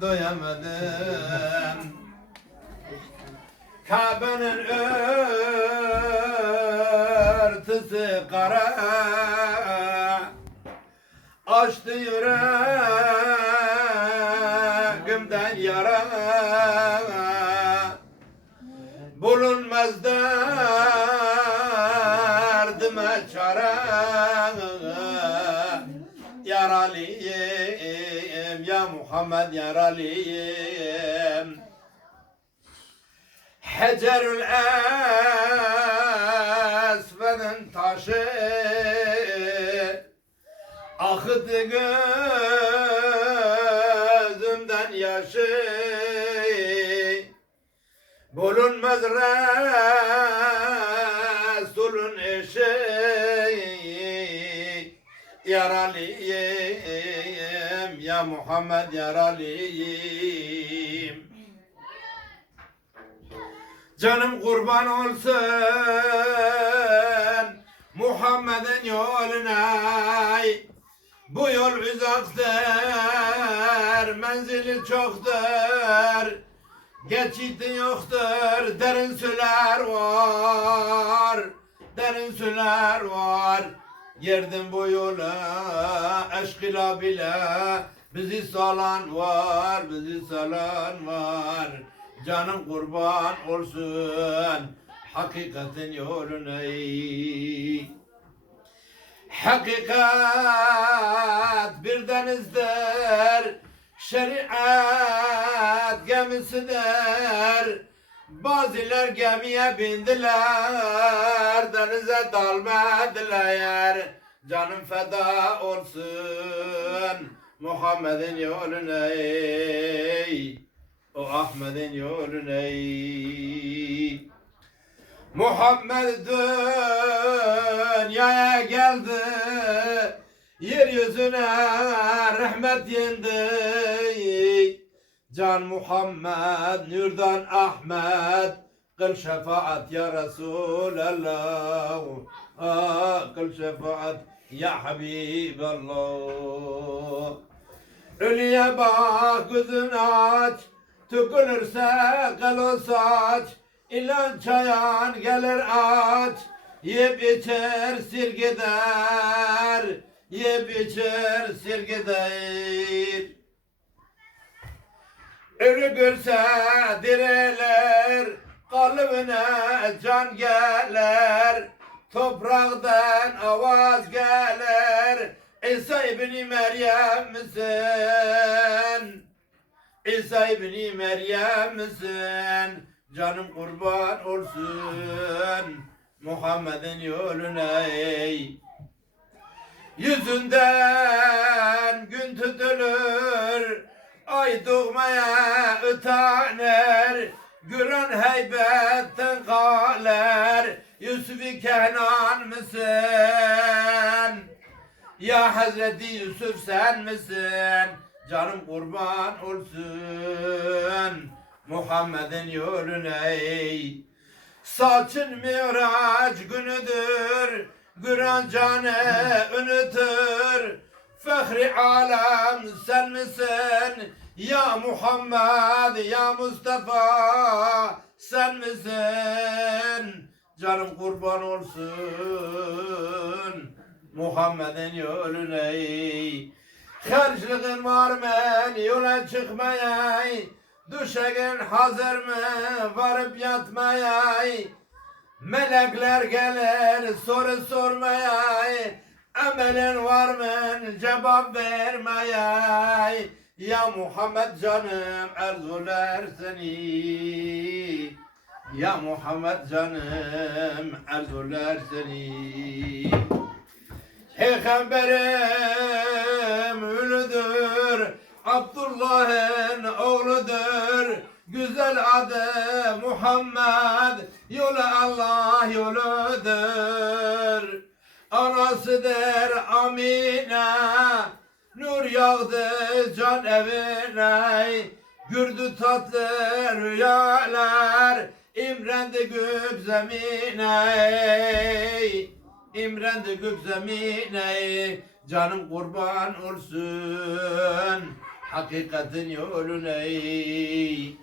doyamadım. Kabe'nin örtüsü kara. Açtı yüreğimden yara. Bulunmaz Muhammed yaralıyım. Hacerül Esved'in taşı. Akıdı gözümden yaşı. Bulunmaz Resulün eşi. Yaralıyım ya Muhammed yaralıyım Canım kurban olsun Muhammed'in yoluna Bu yol uzaktır Menzili çoktur. Geçidi yoktur Derin sular var Derin sular var. Girdim bu yola Aşkıyla bile Bizi salan var Bizi salan var. Canım kurban olsun Hakikatin yoluna Hakikat bir denizdir Şeriat gemisidir. Bazılar gemiye bindiler Denize dalmadılar Canım feda olsun. Muhammed'in yoluna ey. O Ahmet'in yoluna ey. Muhammed dünyaya geldi. Yeryüzüne rahmet yendi. Can Muhammed nurdan Ahmet. Kıl şefaat ya Resulallah. Ah, Kıl şefaat ya Habiballah Ölüye bak gözünü aç Tükülürse o saç İlan çayan gelir aç Yep içer sir gider Yep içer sir gider. Ölü direler Kalbine can gelir Topraktan avaz gelir. İsa ibni Meryem misin? İsa ibni Meryem misin? Canım kurban olsun. Muhammed'in yoluna ey. Yüzünden gün tutulur. Ay doğmaya utaner Gören heybetten kaler Yusuf-i Kenan mısın? Ya Hazreti Yusuf sen misin? Canım kurban olsun Muhammed'in yoluna ey Saçın miraç günüdür Güran canı unutur Fehri alem sen misin? Ya Muhammed ya Mustafa sen misin? Canım kurban olsun. Muhammed'in yoluna ey. Harçlığın var mı yola çıkmaya Düşeğin hazır mı? Varıp yatmaya Melekler gelir soru sormaya Emelin var mı cevap vermeye Ya Muhammed canım arzular seni Ya Muhammed canım arzular seni. Peygamberim ölüdür Abdullah'ın oğludur. Güzel adı Muhammed Yolu Allah yoludur. Anasıdır Amine Nur yağdı can evine. Gürdü tatlı rüyalar İmrendi gök zemine İmrendi gök zemine Canım kurban olsun. Hakikatin yoluna ey